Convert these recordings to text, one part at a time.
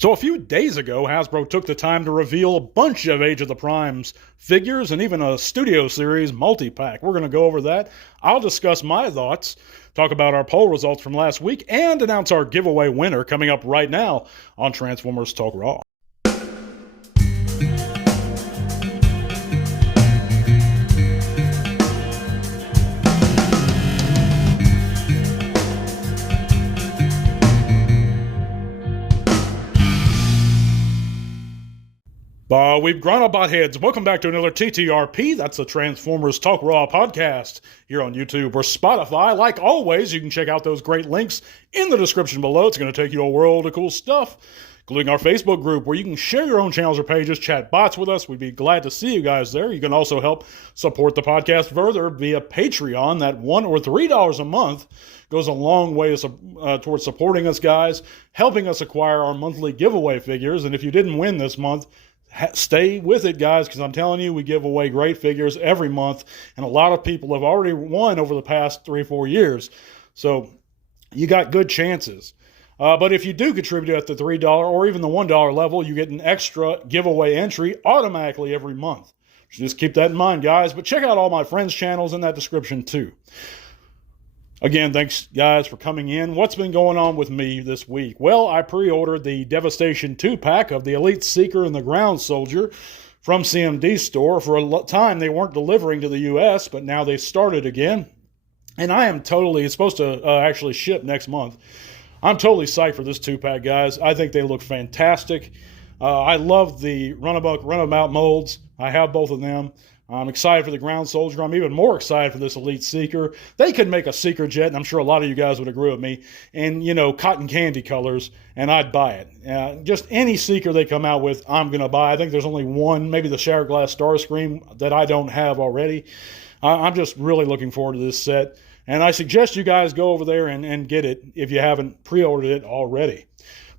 So a few days ago, Hasbro took the time to reveal a bunch of Age of the Primes figures and even a Studio Series multi-pack. We're going to go over that. I'll discuss my thoughts, talk about our poll results from last week, and announce our giveaway winner coming up right now on Transformers Talk Raw. We've grown up bot heads. Welcome back to another TTRP. That's the Transformers Talk Raw podcast here on YouTube or Spotify. Like always, you can check out those great links in the description below. It's going to take you to a world of cool stuff, including our Facebook group where you can share your own channels or pages, chat bots with us. We'd be glad to see you guys there. You can also help support the podcast further via Patreon. That $1 or $3 a month goes a long way towards supporting us, guys, helping us acquire our monthly giveaway figures. And if you didn't win this month, stay with it, guys, because I'm telling you, we give away great figures every month, and a lot of people have already won over the past 3-4 years. So you got good chances. But if you do contribute at the $3 or even the $1 level, you get an extra giveaway entry automatically every month. So just keep that in mind, guys. But check out all my friends' channels in that description, too. Again, thanks, guys, for coming in. What's been going on with me this week? Well, I pre-ordered the Devastation 2-pack of the Elite Seeker and the Ground Soldier from CMD Store. For a time, they weren't delivering to the U.S., but now they started again. And I am totally, it's supposed to actually ship next month. I'm totally psyched for this 2-pack, guys. I think they look fantastic. I love the runabout molds. I have both of them. I'm excited for the Ground Soldier. I'm even more excited for this Elite Seeker. They could make a Seeker jet, and I'm sure a lot of you guys would agree with me, in, cotton candy colors, and I'd buy it. Just any Seeker they come out with, I'm going to buy. I think there's only one, maybe the Shatterglass Starscream, that I don't have already. I'm just really looking forward to this set, and I suggest you guys go over there and get it if you haven't pre-ordered it already.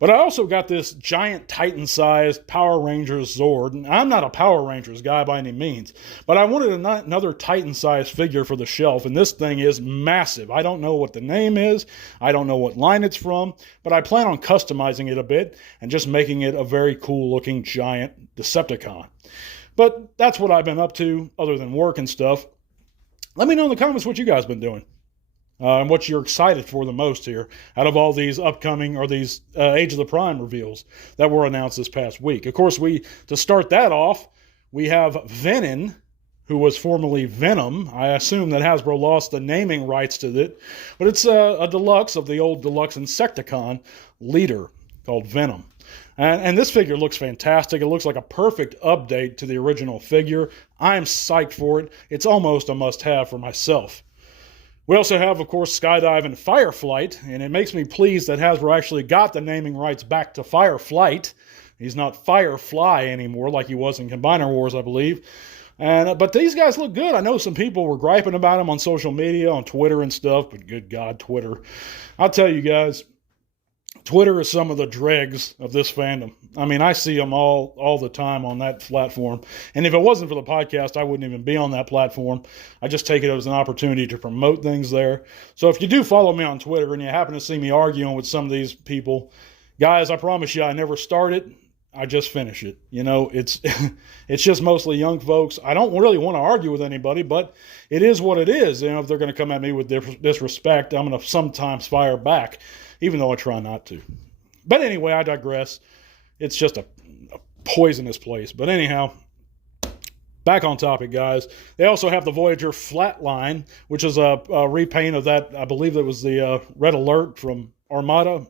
But I also got this giant Titan-sized Power Rangers Zord. And I'm not a Power Rangers guy by any means, but I wanted another Titan-sized figure for the shelf, and this thing is massive. I don't know what the name is. I don't know what line it's from, but I plan on customizing it a bit and just making it a very cool-looking giant Decepticon. But that's what I've been up to other than work and stuff. Let me know in the comments what you guys been doing. And what you're excited for the most here out of all these upcoming or these Age of the Prime reveals that were announced this past week. Of course, to start that off, we have Venom, who was formerly Venom. I assume that Hasbro lost the naming rights to it, but it's a deluxe of the old Deluxe Insecticon leader called Venom. And this figure looks fantastic. It looks like a perfect update to the original figure. I'm psyched for it. It's almost a must-have for myself. We also have, of course, Skydive and Fireflight, and it makes me pleased that Hasbro actually got the naming rights back to Fireflight. He's not Firefly anymore like he was in Combiner Wars, I believe. But these guys look good. I know some people were griping about him on social media, on Twitter and stuff, but good God, Twitter. I'll tell you guys, Twitter is some of the dregs of this fandom. I mean, I see them all the time on that platform. And if it wasn't for the podcast, I wouldn't even be on that platform. I just take it as an opportunity to promote things there. So if you do follow me on Twitter and you happen to see me arguing with some of these people, guys, I promise you I never start it. I just finish it. It's it's just mostly young folks. I don't really want to argue with anybody, but it is what it is. If they're going to come at me with disrespect, I'm going to sometimes fire back, even though I try not to. But anyway, I digress. It's just a poisonous place. But anyhow, back on topic, guys. They also have the Voyager Flatline, which is a repaint of that. I believe that was the Red Alert from Armada.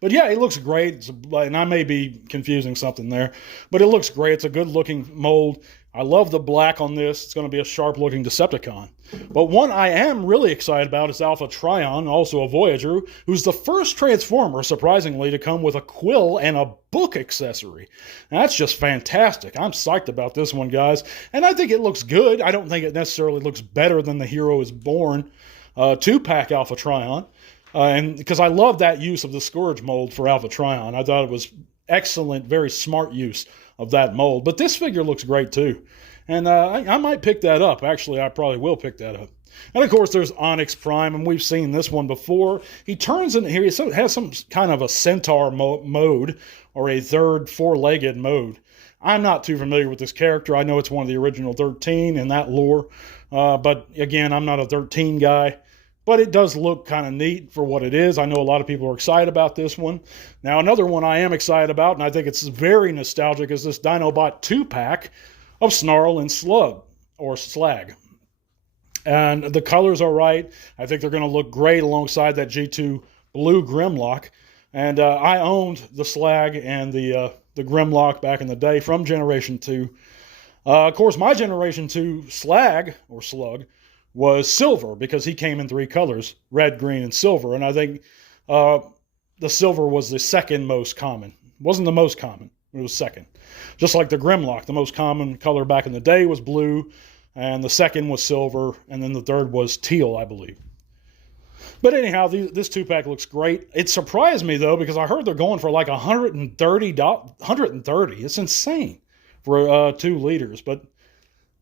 But yeah, it looks great, and I may be confusing something there, but it looks great. It's a good-looking mold. I love the black on this. It's going to be a sharp-looking Decepticon. But one I am really excited about is Alpha Trion, also a Voyager, who's the first Transformer, surprisingly, to come with a quill and a book accessory. And that's just fantastic. I'm psyched about this one, guys. And I think it looks good. I don't think it necessarily looks better than the Hero is Born 2-pack Alpha Trion. And because I love that use of the Scourge mold for Alpha Trion. I thought it was excellent, very smart use of that mold. But this figure looks great too. And I might pick that up. Actually, I probably will pick that up. And of course, there's Onyx Prime, and we've seen this one before. He turns in here, he has some kind of a centaur mode, or a third four-legged mode. I'm not too familiar with this character. I know it's one of the original 13 in that lore. But again, I'm not a 13 guy. But it does look kind of neat for what it is. I know a lot of people are excited about this one. Now, another one I am excited about, and I think it's very nostalgic, is this Dinobot 2-pack of Snarl and Slug, or Slag. And the colors are right. I think they're going to look great alongside that G2 blue Grimlock. And I owned the Slag and the Grimlock back in the day from Generation 2. Of course, my Generation 2 Slag, or Slug, was silver because he came in 3 colors, red, green, and silver. And I think the silver was the second most common. It wasn't the most common. It was second. Just like the Grimlock, the most common color back in the day was blue, and the second was silver, and then the third was teal, I believe. But anyhow, this 2-pack looks great. It surprised me, though, because I heard they're going for like $130. It's insane for 2 liters. But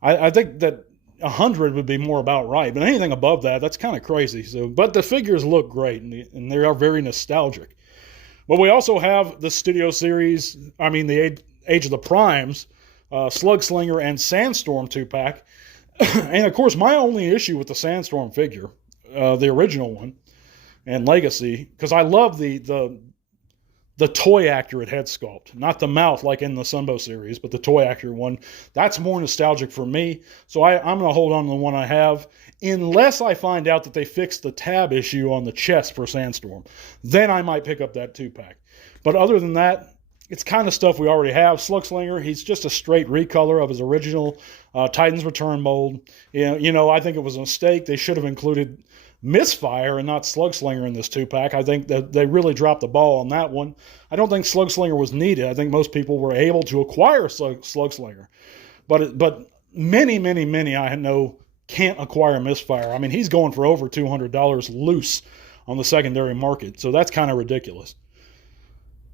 I think that 100 would be more about right. But anything above that, that's kind of crazy. But the figures look great, and they are very nostalgic. But we also have the Studio Series, the Age of the Primes, Slug Slinger and Sandstorm 2-pack. And of course, my only issue with the Sandstorm figure, the original one, and Legacy, because I love the toy accurate head sculpt, not the mouth like in the Sunbow series, but the toy accurate one. That's more nostalgic for me. So I'm going to hold on to the one I have, unless I find out that they fixed the tab issue on the chest for Sandstorm. Then I might pick up that 2-pack. But other than that, it's kind of stuff we already have. Slugslinger, he's just a straight recolor of his original Titan's Return mold. I think it was a mistake. They should have included Misfire and not Slugslinger in this 2-pack. I think that they really dropped the ball on that one. I don't think Slugslinger was needed. I think most people were able to acquire Slugslinger. But many I know can't acquire Misfire. He's going for over $200 loose on the secondary market. So that's kind of ridiculous.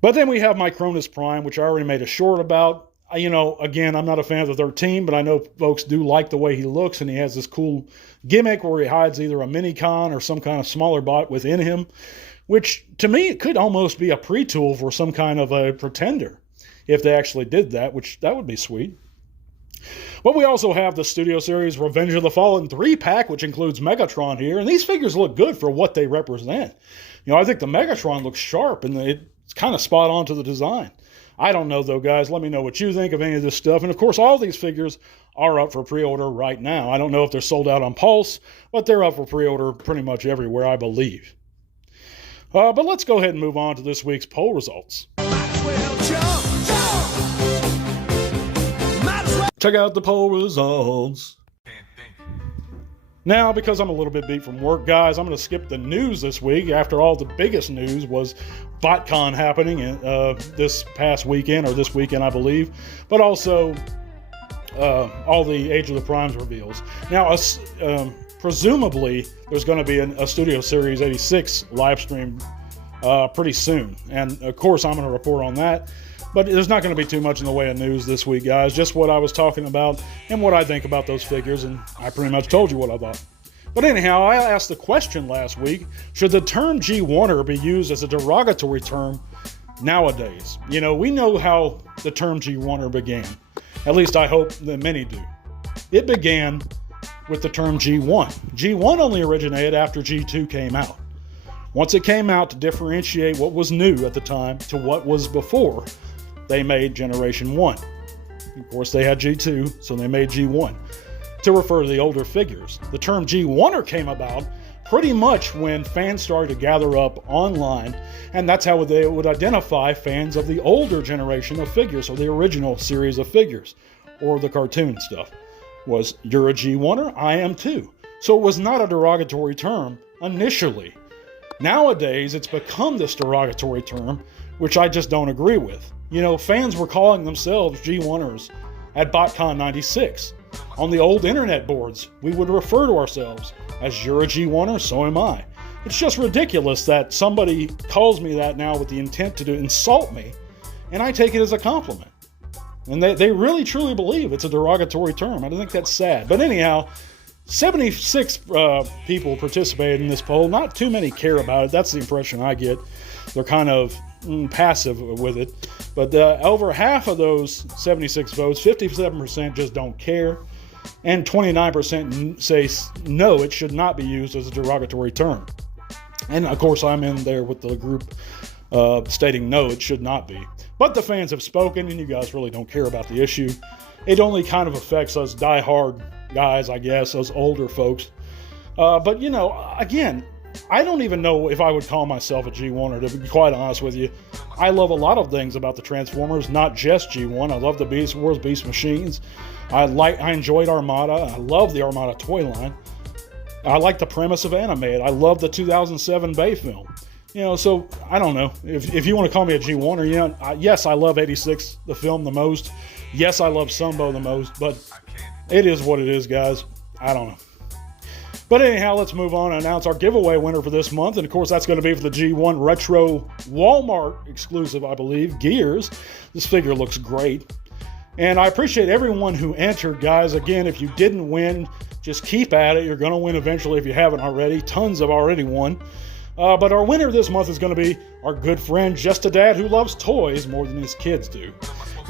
But then we have my Cronus Prime, which I already made a short about. Again, I'm not a fan of the 13, but I know folks do like the way he looks, and he has this cool gimmick where he hides either a Minicon or some kind of smaller bot within him, which to me it could almost be a pre-tool for some kind of a Pretender if they actually did that, which that would be sweet. But we also have the Studio Series Revenge of the Fallen 3-pack, which includes Megatron here, and these figures look good for what they represent. I think the Megatron looks sharp, and it's kind of spot on to the design. I don't know, though, guys. Let me know what you think of any of this stuff. And, of course, all these figures are up for pre-order right now. I don't know if they're sold out on Pulse, but they're up for pre-order pretty much everywhere, I believe. But let's go ahead and move on to this week's poll results. Check out the poll results. Now, because I'm a little bit beat from work, guys, I'm going to skip the news this week. After all, the biggest news was BotCon happening this past weekend, or this weekend, I believe. But also, all the Age of the Primes reveals. Now, presumably, there's going to be a Studio Series 86 live stream pretty soon. And, of course, I'm going to report on that. But there's not going to be too much in the way of news this week, guys. Just what I was talking about and what I think about those figures. And I pretty much told you what I thought. But anyhow, I asked the question last week, should the term G1er be used as a derogatory term nowadays? We know how the term G1er began. At least I hope that many do. It began with the term G1. G1 only originated after G2 came out. Once it came out to differentiate what was new at the time to what was before, they made Generation 1. Of course, they had G2, so they made G1 to refer to the older figures. The term G1er came about pretty much when fans started to gather up online, and that's how they would identify fans of the older generation of figures, or the original series of figures, or the cartoon stuff. Was, you're a G1er? I am too. So it was not a derogatory term initially. Nowadays, it's become this derogatory term, which I just don't agree with. Fans were calling themselves G1ers at BotCon 96. On the old internet boards, we would refer to ourselves as you're a G1er, so am I. It's just ridiculous that somebody calls me that now with the intent to insult me, and I take it as a compliment. And they really truly believe it's a derogatory term. I think that's sad. But anyhow, 76 people participated in this poll. Not too many care about it. That's the impression I get. They're kind of passive with it. But over half of those 76 votes, 57% just don't care. And 29% say no, it should not be used as a derogatory term. And of course, I'm in there with the group stating no, it should not be. But the fans have spoken, and you guys really don't care about the issue. It only kind of affects us diehard guys, I guess, us older folks. But, you know, again, I don't even know if I would call myself a G1er, to be quite honest with you. I love a lot of things about the Transformers, not just G1. I love the Beast Wars, Beast Machines. I enjoyed Armada. I love the Armada toy line. I like the premise of Animated. I love the 2007 Bay film. You know, so I don't know. If you want to call me a G1er, you know, yes, I love 86, the film, the most. Yes, I love Sumbo the most, but it is what it is, guys. I don't know. But anyhow, let's move on and announce our giveaway winner for this month. And of course, that's going to be for the G1 Retro Walmart exclusive, I believe, Gears. This figure looks great. And I appreciate everyone who entered, guys. Again, if you didn't win, just keep at it. You're going to win eventually if you haven't already. Tons have already won. But our winner this month is going to be our good friend, Just a Dad, who loves toys more than his kids do.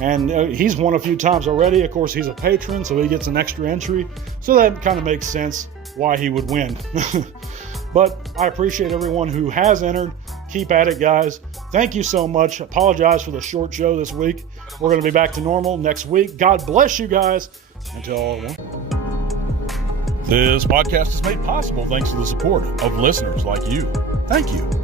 And he's won a few times already. Of course, he's a patron, so he gets an extra entry. So that kind of makes sense why he would win. But I appreciate everyone who has entered. Keep at it, guys. Thank you so much. Apologize for the short show this week. We're going to be back to normal next week. God bless you guys. Until all one. This podcast is made possible thanks to the support of listeners like you. Thank you.